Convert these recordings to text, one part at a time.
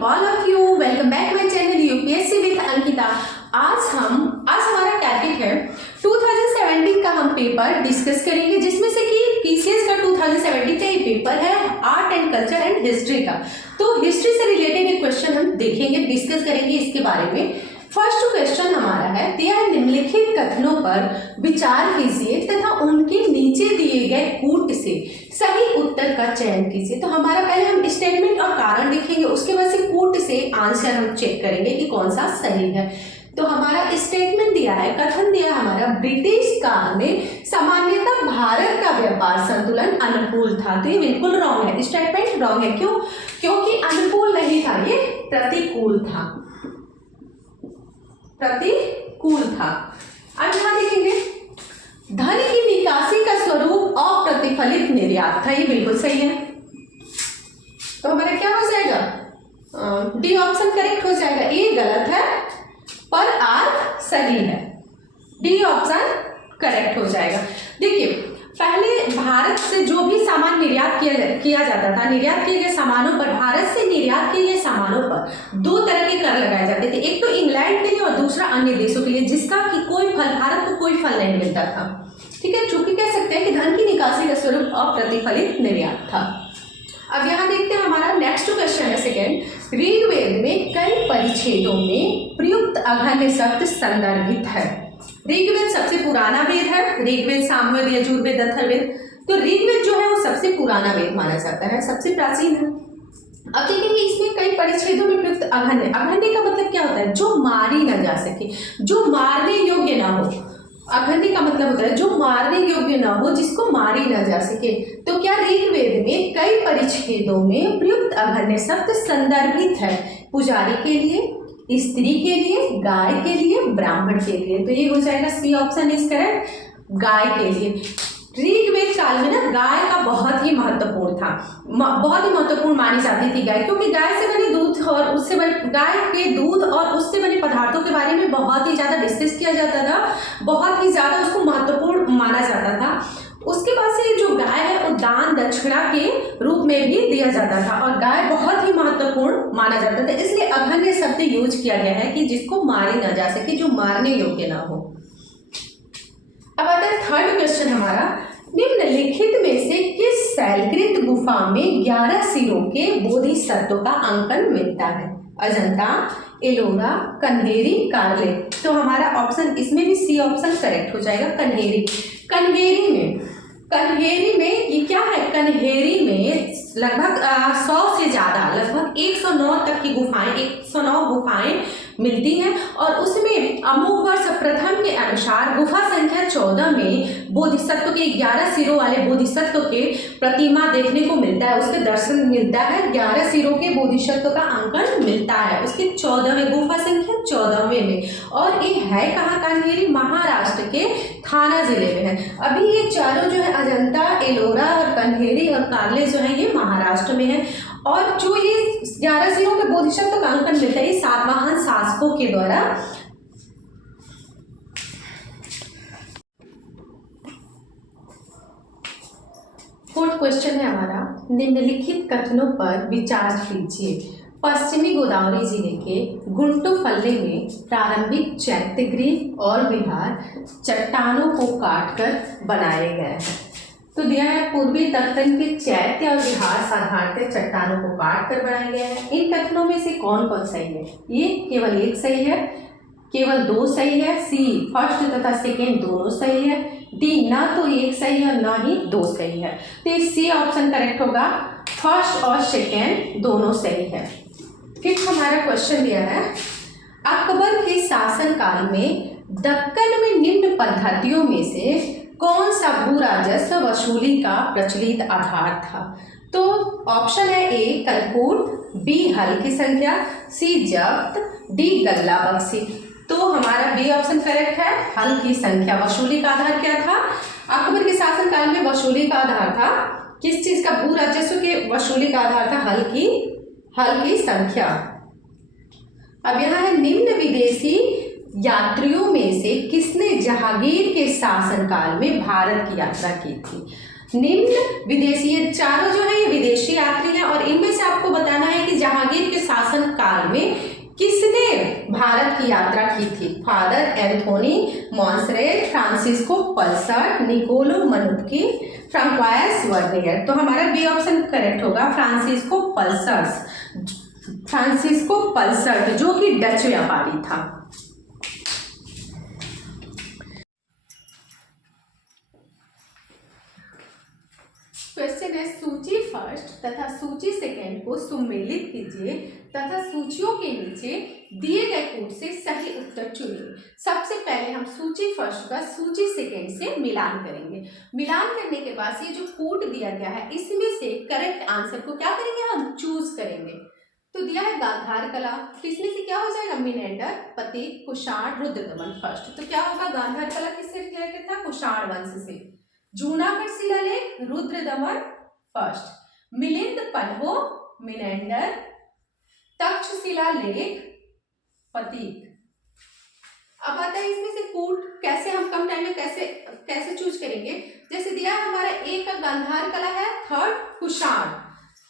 All of you, welcome back my channel UPSC with Ankita. आज हमारा target है 2017 का हम पेपर डिस्कस करेंगे, जिसमें से कि पीसीएस का 2017 का ये पेपर है art and culture and history का। तो हिस्ट्री से रिलेटेड एक क्वेश्चन हम देखेंगे, डिस्कस करेंगे इसके बारे में। फर्स्ट क्वेश्चन हमारा है, दिया निम्नलिखित कथनों पर विचार कीजिए तथा उनके नीचे दिए गए कूट से सही उत्तर का चयन कीजिए। तो हमारा पहले हम स्टेटमेंट और कारण देखेंगे, उसके बाद से कूट से आंसर हम चेक करेंगे कि कौन सा सही है। तो हमारा स्टेटमेंट दिया है, कथन दिया हमारा, ब्रिटिश काल में सामान्यतः भारत का व्यापार संतुलन अनुकूल था। तो ये बिल्कुल रॉन्ग है, स्टेटमेंट रॉन्ग है। क्यों? क्योंकि अनुकूल नहीं था, ये प्रतिकूल था, प्रतिकूल था। अब यहां देखेंगे, धन की निकासी का स्वरूप अप्रतिफलित निर्यात था, ये बिल्कुल सही है। तो हमारा क्या हो जाएगा? डी ऑप्शन करेक्ट हो जाएगा। ए गलत है पर आर सही है, डी ऑप्शन करेक्ट हो जाएगा। देखिए, पहले भारत से जो भी सामान निर्यात किया जाता था, निर्यात किए गए सामानों पर, भारत से निर्यात किए गए सामानों पर दो तरह के कर लगाए जाते थे। एक तो इंग्लैंड के लिए और दूसरा अन्य देशों के लिए, जिसका कि कोई फल, भारत को कोई फल नहीं मिलता था। ठीक है, चूंकि कह सकते हैं कि धन की निकासी का स्वरूप अप्रतिफलित निर्यात था। अब यहाँ देखते हैं, हमारा नेक्स्ट क्वेश्चन है सेकेंड, ऋग्वेद में कई परिच्छेदों में प्रयुक्त अघन्य शब्द संदर्भित है। ऋग्वेद सबसे पुराना वेद है, ऋग्वेद, सामवेद, यजुर्वेद, अथर्ववेद। तो ऋग्वेद जो है वो सबसे पुराना वेद माना जाता है, सबसे प्राचीन है। अब देखेंगे, इसमें कई परिच्छेदों में प्रयुक्त अघन्य, अघन्य का मतलब क्या होता है? जो मारी न जा सके, जो मारने योग्य ना हो। अघन्य का मतलब होता है जो मारने योग्य ना हो, जिसको मारी ना जा सके। तो क्या ऋग्वेद में कई परिच्छेदों में प्रयुक्त अघन्य शब्द संदर्भित है? पुजारी के लिए, स्त्री के लिए, गाय के लिए, ब्राह्मण के लिए। तो ये हो जाएगा सी ऑप्शन इज करेक्ट, गाय के लिए। ऋग्वेद काल में ना गाय का बहुत ही महत्वपूर्ण था, बहुत ही महत्वपूर्ण मानी जाती थी गाय, क्योंकि गाय से बने दूध और उससे बने, गाय के दूध और उससे बने पदार्थों के बारे में बहुत ही ज़्यादा डिस्कस किया जाता था, बहुत ही ज़्यादा उसको महत्वपूर्ण माना जाता था। उसके बाद से जो गाय है वो दान दक्षिणा के रूप में भी दिया जाता था, और गाय बहुत ही महत्वपूर्ण माना जाता था। इसलिए अघन्य शब्द यूज किया गया है कि जिसको मारी ना जा सके, जो मारने योग्य ना हो। अब आता है थर्ड क्वेश्चन हमारा, निम्नलिखित में से किस शैलकृत गुफा में 11 सिरों के बोधिसत्व का अंकन मिलता है? अजंता, एलोरा, कन्हेरी, कार्ले। तो हमारा ऑप्शन इसमें भी सी ऑप्शन करेक्ट हो जाएगा, कन्हेरी। कन्हेरी में ये क्या है? कन्हेरी में लगभग 100 से ज़्यादा, लगभग 109 तक की गुफाएं, 109 गुफाएं मिलती हैं। और उसमें अमोघ वर्ष प्रथम के अनुसार गुफा संख्या 14 में बोधिसत्व के 11 सिरों वाले बोधिसत्व के प्रतिमा देखने को मिलता है, उसके दर्शन मिलता है। 11 सिरों के बोधिसत्व का अंकन मिलता है उसके 14वें, गुफा संख्या 14वें में। और ये है कहाँ? कन्हेरी, महाराष्ट्र के थाना जिले में है। अभी ये चारों जो है, अजंता, एलोरा और कन्हेरी और कार्ले जो है, ये महाराष्ट्र में है। और जो ये 11 सिरों के बोधिसत्व का अंकन मिलता है, ये सातवाहन शासकों के द्वारा। फोर्थ क्वेश्चन है हमारा, निम्नलिखित कथनों पर विचार कीजिए। पश्चिमी गोदावरी जिले के गुंटूफल्ले में प्रारंभिक चैत्यगृह और विहार चट्टानों को काटकर बनाए गए हैं। तो दिया है, पूर्वी दक्कन के चैत्य और विहार साधारणतः चट्टानों को काट कर बनाए गए हैं। इन कथनों में से कौन कौन सही है? ये केवल एक सही है, केवल दो सही है, सी फर्स्ट तथा सेकेंड दोनों सही है, डी ना तो एक सही है ना ही दो सही है। तो सी ऑप्शन करेक्ट होगा, फर्स्ट और सेकेंड दोनों सही है। फिर हमारा क्वेश्चन दिया है, अकबर के शासनकाल में दक्कन में निम्न पद्धतियों में से कौन सा भू राजस्व वसूली का प्रचलित आधार था? तो ऑप्शन है, ए कलकूट, बी हल की संख्या, सी जब्त, डी गल्ला बख्शी। तो हमारा बी ऑप्शन करेक्ट है, हल की संख्या। वसूली का आधार क्या था? अकबर के शासनकाल में वसूली का आधार था किस चीज का? भू राजस्व के वसूली का आधार था हल की संख्या। अब यहाँ है, निम्न विदेशी यात्रियों में से किसने जहांगीर के शासनकाल में भारत की यात्रा की थी? निम्न विदेशी, ये चारों जो है ये विदेशी यात्री हैं, और इनमें से आपको बताना है कि जहांगीर के शासन भारत की यात्रा की थी? Father Anthony Monserrate, Francisco Pelsaert, Niccolao Manucci, Francois Bernier. तो हमारा बी ऑप्शन करेक्ट होगा, फ्रांसिस्को पल्सर्ट। फ्रांसिस्को पल्सर्ट जो कि डच व्यापारी था। क्वेश्चन है, सूची फर्स्ट तथा सूची सेकेंड को सुमेलित कीजिए तथा सूचियों के नीचे दिए गए कोड से सही उत्तर चुनिए। सबसे पहले हम सूची फर्स्ट का सूची सेकेंड से मिलान करेंगे। मिलान करने के बाद ये जो कोड दिया गया है इसमें से करेक्ट आंसर को क्या करेंगे, हम चूज करेंगे। तो दिया है गांधार कला, तो इसमें से क्या हो जाएगा, मिनेंडर, प्रतीक, कुषाण, रुद्रदमन फर्स्ट। तो क्या होगा, गांधार कला किससे रिलेटेड था, कुषाण वंश से। जूनागढ़ शिलालेख रुद्रदमन फर्स्ट, मिलिंद पन्हो मिनेंडर, तक्षशिला लेख प्रतीक। अब आता है इसमें से कोड कैसे हम कम टाइम में कैसे चूज करेंगे। जैसे दिया है हमारा ए का गांधार कला है, थर्ड कुषाण,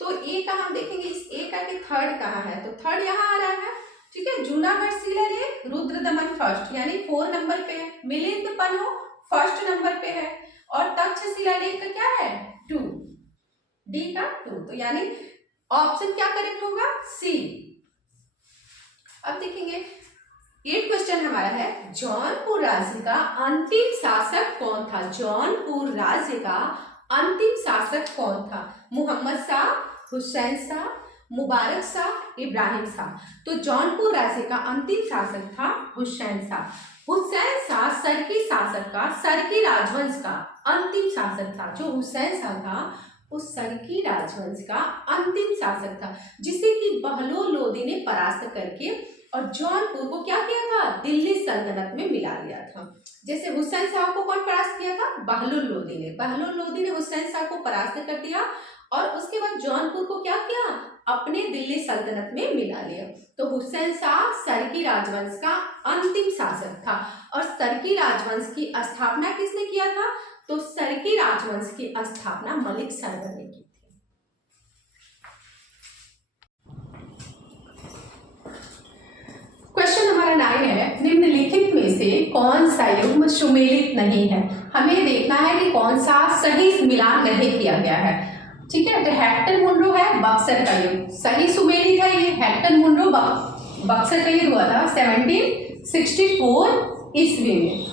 तो ए का हम देखेंगे इस ए का कि थर्ड कहाँ है, तो थर्ड यहाँ आ रहा है, ठीक है। जूनागढ़ शिलालेख रुद्रदमन फर्स्ट यानी 4 नंबर पे है, मिलिंद पन्हो फर्स्ट नंबर पे है, और तक्षशिला लेख का क्या है, 2, डी का 2, तो यानी ऑप्शन क्या करेक्ट होगा, सी। अब देखेंगे 8 क्वेश्चन हमारा है, जौनपुर राज्य का अंतिम शासक कौन था। जौनपुर राज्य का अंतिम शासक कौन था, मोहम्मद शाह, हुसैन शाह, मुबारक शाह, इब्राहिम शाह। तो जौनपुर राज्य का अंतिम शासक था हुसैन शाह। हुसैन शाह सरकी शासक का, सरकी राजवंश का अंतिम शासक था। जो हुसैन शाह था उस सरकी राजवंश का अंतिम शासक था, जिसे कि बहलोल लोदी ने परास्त करके और जौनपुर को क्या किया था, दिल्ली सल्तनत में मिला लिया था। जैसे हुसैन शाह को कौन परास्त किया था, बहलोल लोदी ने। बहलोल लोदी ने हुसैन शाह को परास्त कर दिया और उसके बाद जौनपुर को क्या किया, अपने दिल्ली सल्तनत में मिला लिया। तो हुसैन शाह सरकी राजवंश का अंतिम शासक था। और सरकी राजवंश की स्थापना किसने किया था, तो सरकी राजवंश की स्थापना मलिक सरवर ने की थी। क्वेश्चन हमारा 9 है, निम्नलिखित में से कौन सा युग्म सुमेलित नहीं है। हमें देखना है कि कौन सा सही मिलान नहीं किया गया है, ठीक है। तो हेक्टर मुनरो है बक्सर का युग, सही सुमेलित है ये। हेक्टर मुनरो बक्सर का युग हुआ था 1764 ईस्वी में।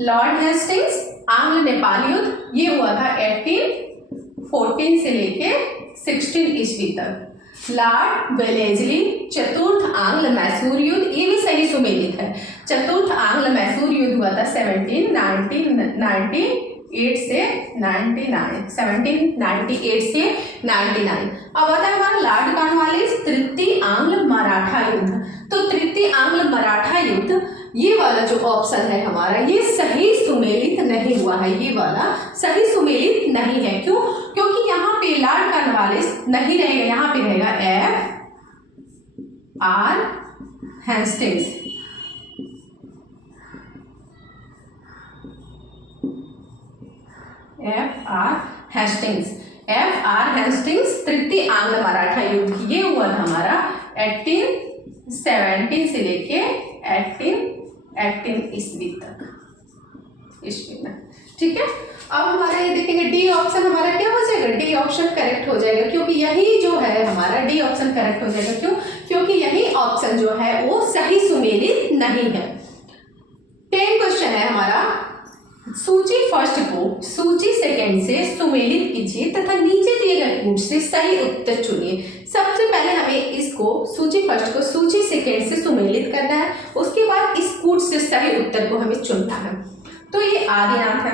लॉर्ड हेस्टिंग्स आंग्ल नेपाल युद्ध, ये हुआ था 1814 से लेके 16 ईस्वी तक। लॉर्ड वेलेस्ली चतुर्थ आंग्ल मैसूर युद्ध, ये भी सही सुमेलित है। चतुर्थ आंग्ल मैसूर युद्ध हुआ था 1798 से 99। अब आता है हमारा लॉर्ड कॉर्नवालिस तृतीय आंग्ल मराठा युद्ध। तो तृतीय आंग्ल मराठा युद्ध, ये वाला जो ऑप्शन है हमारा, ये सही सुमेलित नहीं हुआ है। ये वाला सही सुमेलित नहीं है, क्यों, क्योंकि यहाँ पे लॉर्ड कॉर्नवालिस नहीं रहेगा, यहाँ पे रहेगा F.R. हेस्टिंग्स। F.R. हेस्टिंग्स तृतीय आंग्ल मराठा युद्ध, ये हुआ था हमारा 1817 से लेके 1818 ईस्वी तक, ईस्वी में, ठीक है। अब हमारा ये देखेंगे डी ऑप्शन हमारा क्या हो जाएगा, डी ऑप्शन करेक्ट हो जाएगा, क्योंकि यही जो है हमारा डी ऑप्शन करेक्ट हो जाएगा। क्यों, क्योंकि यही ऑप्शन जो है वो सही सुमेलित नहीं है। 10 क्वेश्चन है हमारा, सूची फर्स्ट को सूची सेकेंड से सुमेलित कीजिए तथा नीचे दिए गए कोड से सही उत्तर चुनिए। सबसे पहले हमें इसको सूची फर्स्ट को सूची सेकेंड से सुमेलित करना है, उसके बाद इस कोड से सही उत्तर को हमें चुनना है। तो ये आदिनाथ है,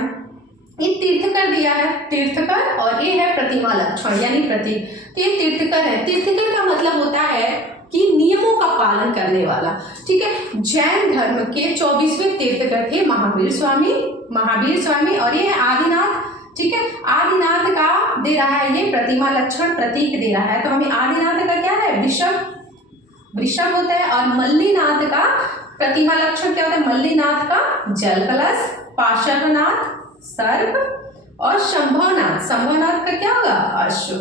ये तीर्थकर दिया है, तीर्थकर, और ये है प्रतिमा लक्षण यानी प्रतीक। तो ये तीर्थकर है। तीर्थकर का मतलब होता है कि नियमों का पालन करने वाला, ठीक है। जैन धर्म के 24वें तीर्थकर थे महावीर स्वामी, और ये है आदिनाथ, ठीक है। आदिनाथ का दे रहा है ये प्रतिमा लक्षण प्रतीक दे रहा है, तो हमें आदिनाथ का क्या है, वृषभ होता है। और मल्लीनाथ का प्रतिमा लक्षण क्या होता है, मल्लीनाथ का जल कलश, पार्श्वनाथ सर्प, और शंभवनाथ का क्या होगा, अश्व।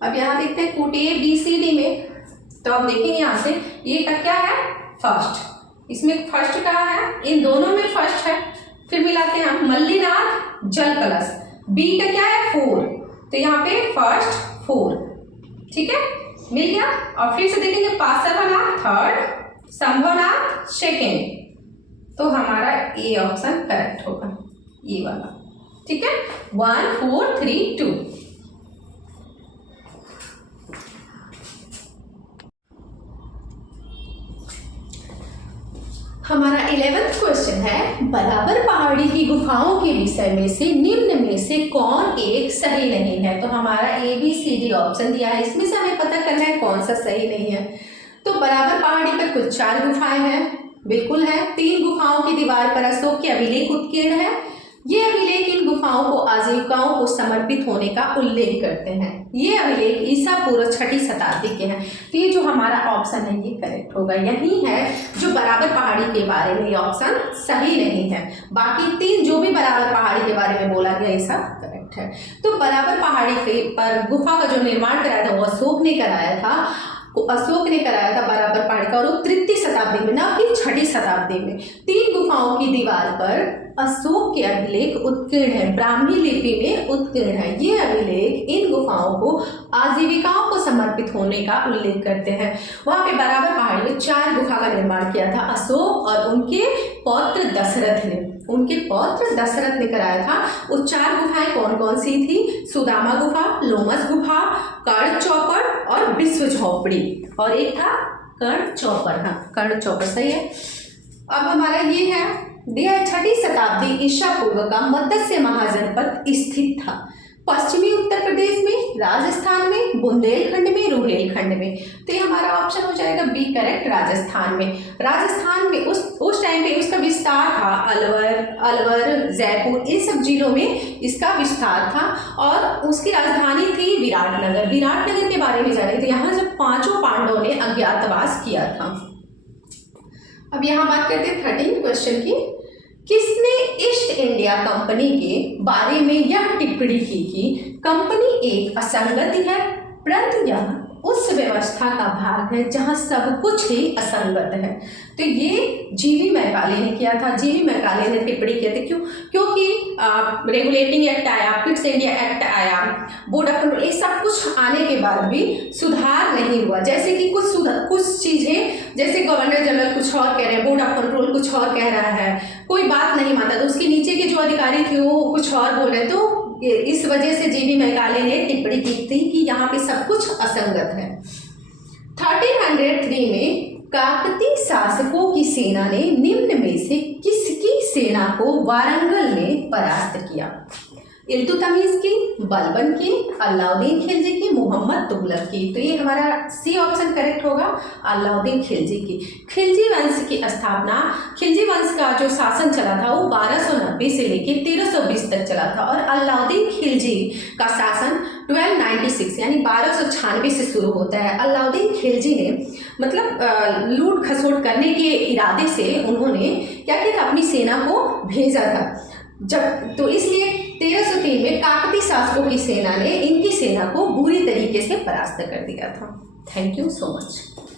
अब यहाँ देखते हैं कूट ABCD में, तो अब देखेंगे यहाँ से ये का क्या है, फर्स्ट, इसमें फर्स्ट कहाँ है, इन दोनों में फर्स्ट है। फिर मिलाते हैं हम, मल्लीनाथ जल कलश, बी का क्या है 4, तो यहाँ पे फर्स्ट 4, ठीक है, मिल गया। और फिर से देखेंगे पार्श्वनाथ थर्ड, शंभुनाथ सेकेंड, तो हमारा ए ऑप्शन करेक्ट होगा, ये वाला, ठीक है। 1 4 3 2। हमारा 11th क्वेश्चन है, बराबर पहाड़ी की गुफाओं के विषय में से निम्न में से कौन एक सही नहीं है। तो हमारा ABCD ऑप्शन दिया है, इसमें से हमें पता करना है कौन सा सही नहीं है। तो बराबर पहाड़ी पर कुल 4 गुफाएं हैं, बिल्कुल है। 3 गुफाओं की दीवार पर अशोक के अभिलेख उत्कीर्ण है। ये अभिलेख इन गुफाओं को आजीविकाओं को समर्पित होने का उल्लेख करते हैं। ये अभिलेख ईसा पूर्व 6ठी शताब्दी के हैं। तो ये जो हमारा ऑप्शन है ये करेक्ट होगा। यही है जो बराबर पहाड़ी के बारे में ये ऑप्शन सही नहीं है। बाकी 3 जो भी बराबर पहाड़ी के बारे में बोला गया ये सब करेक्ट है। तो बराबर पहाड़ी के पर गुफा का जो निर्माण कराया था वो अशोक ने कराया था। बराबर पहाड़ी का, और वो 3री शताब्दी में, ना कि 6ठी शताब्दी में। 3 गुफाओं की दीवार पर अशोक के अभिलेख उत्कीर्ण है, ब्राह्मी लिपि में उत्कीर्ण है। ये अभिलेख इन गुफाओं को आजीविकाओं को समर्पित होने का उल्लेख करते हैं। वहां पे बराबर पहाड़ी में 4 गुफा का निर्माण किया था अशोक और उनके पौत्र दशरथ ने कराया था। वो 4 गुफाएं कौन कौन सी थी? सुदामा गुफा, लोमस गुफा, कर्ण चौपड़ और विश्व झोपड़ी, और एक था कर्ण चौपड़। हाँ, कर्ण चौपड़ सही है। अब हमारा ये है, 6ठी शताब्दी ईसा पूर्व का मत्स्य महाजनपद स्थित था। पश्चिमी उत्तर प्रदेश में, राजस्थान में, बुंदेलखंड में, रुहेलखंड में। तो ये हमारा ऑप्शन हो जाएगा बी करेक्ट, राजस्थान में। राजस्थान में उस टाइम पे उसका विस्तार था, अलवर, जयपुर, इन सब जिलों में इसका विस्तार था। और उसकी राजधानी थी विराटनगर। विराटनगर के बारे में जाने, तो यहाँ जब 5 पांडवों ने अज्ञातवास किया था। अब यहाँ बात करते हैं 13 क्वेश्चन की। किसने ईस्ट इंडिया कंपनी के बारे में यह टिप्पणी की कि कंपनी एक असंगति है, परंतु यह उस व्यवस्था का भाग है जहां सब कुछ ही असंगत है। तो ये जीवी मैकाले ने किया था। जीवी मैकाले ने टिप्पणी किया था, क्योंकि रेगुलेटिंग एक्ट आया, फिट्स इंडिया एक्ट आया, बोर्ड ऑफ कंट्रोल, ये सब कुछ आने के बाद भी सुधार नहीं हुआ। जैसे कि कुछ चीज़ें, जैसे गवर्नर जनरल कुछ और कह रहे हैं, बोर्ड ऑफ कंट्रोल कुछ और कह रहा है, कोई बात नहीं मानता, तो उसके नीचे के जो अधिकारी थे वो कुछ और बोल रहे। तो इस वजह से जीवी मैकाले ने टिप्पणी की थी कि यहाँ पे सब कुछ असंगत है। 1303 में काकतीय शासकों की सेना ने निम्न में से किसकी सेना को वारंगल में परास्त किया? इल्तुतमिश की, बलबन की, अलाउद्दीन खिलजी की, मोहम्मद तुगलक की। तो ये हमारा सी ऑप्शन करेक्ट होगा, अलाउद्दीन खिलजी की। खिलजी वंश की स्थापना, खिलजी वंश का जो शासन चला था वो 1290 से लेकर 1320 तक चला था, और अलाउद्दीन खिलजी का शासन 1296 यानी 1296 से शुरू होता है। अलाउद्दीन खिलजी ने मतलब लूट खसोट करने के इरादे से उन्होंने क्या किया था, अपनी सेना को भेजा था। तो इसलिए 1303 में काकतीय शासकों की सेना ने इनकी सेना को बुरी तरीके से परास्त कर दिया था। Thank you so much.